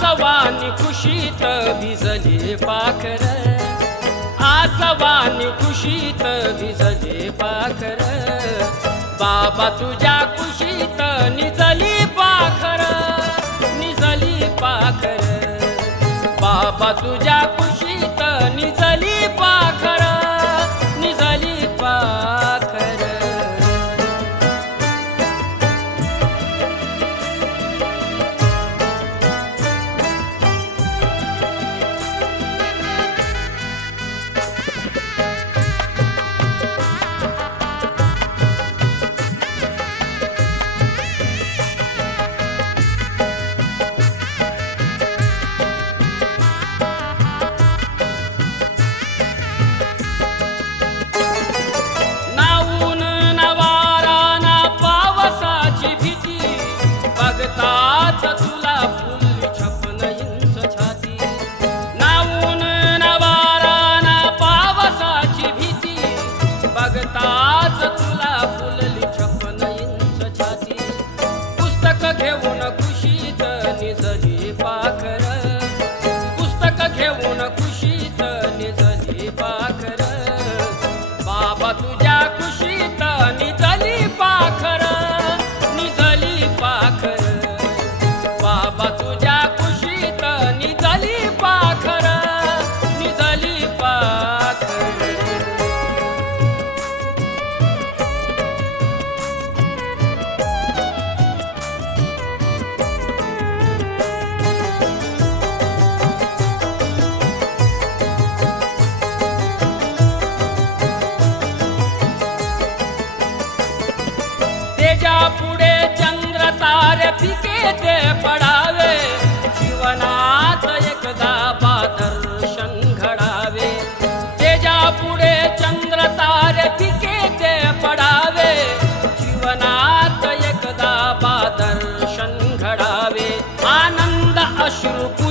आसवानी खुशीत भिजले पाखर. आसवानी खुशीत भिजले पाखर. बाबा तुझ्या खुशीत निजली पाखर निजली पाखर. बाबा तुझ्या बघताच तुला फुल छपन इंच छाती. नाऊन नवारा ना पावसाची भीती. बघताच तुला फुलली छपन इंच छाती. पुस्तक घेऊन खुशीत निजली पाखर. पुस्तक घेऊन खुशीत निजली पाखर. निजली पाखर निजली पाखर. पुढे चंद्र तारे पिके ते पडावे जीवना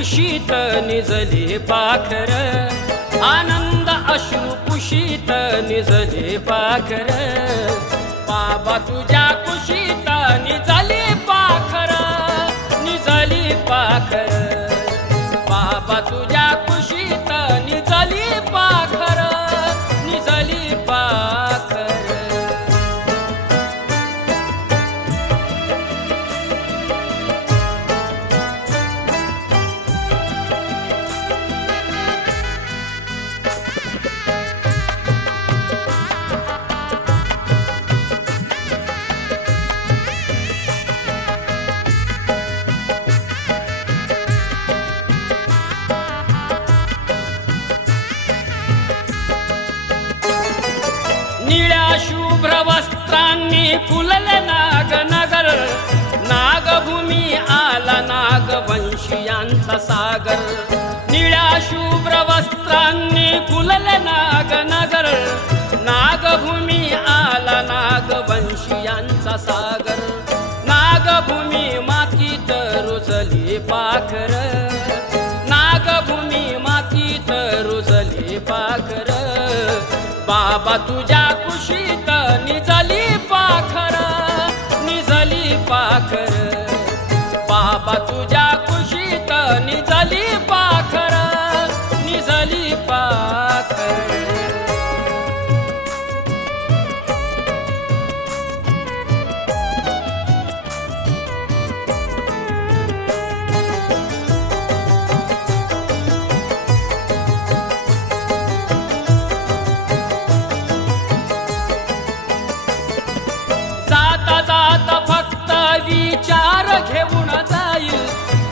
कुशीत निजले पाखर. आनंद अश्रू कुशीत निजले पाखर. बाबा तुझ्या कुशीत वस्त्रांनी फुलले नागनगर नागभूमी आला नागवंशियांचा सागर. निळ्या शुभ्र वस्त्रांनी फुलले नागनगर नागभूमी आला नागवंशियांचा सागर. नागभूमी मातीत रुजली पाखर. नागभूमी मातीत रुजली पाखर. बाबा तुझ्या पाखर बाबा तुझ्या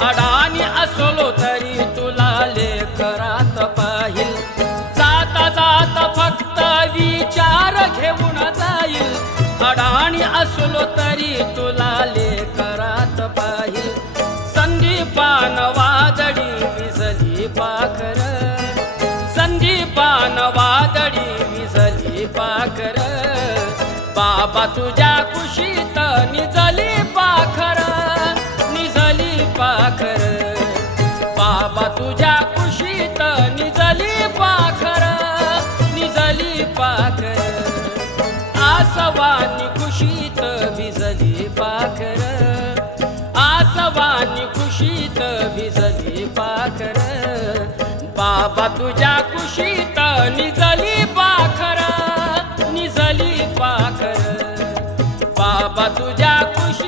अडाणी असलो तरी तुला लेकरात पाहिल. जाता जाता फक्त विचार घेऊन जाईल. अडाणी असलो तरी तुला लेकरात पाहिल. संदीपान वादळी विजली पाखर. संदीपान वादळी विजली पाखर. बाबा तुझ्या कुशीत निजली निजली पाखर निजली पाखर. आसवानी खुशीत भिजली पाखर. आसवानी खुशीत भिजली पाखर. बाबा तुझ्या खुशीत निजली पाखर निजली पाखर. बाबा तुझ्या खुशी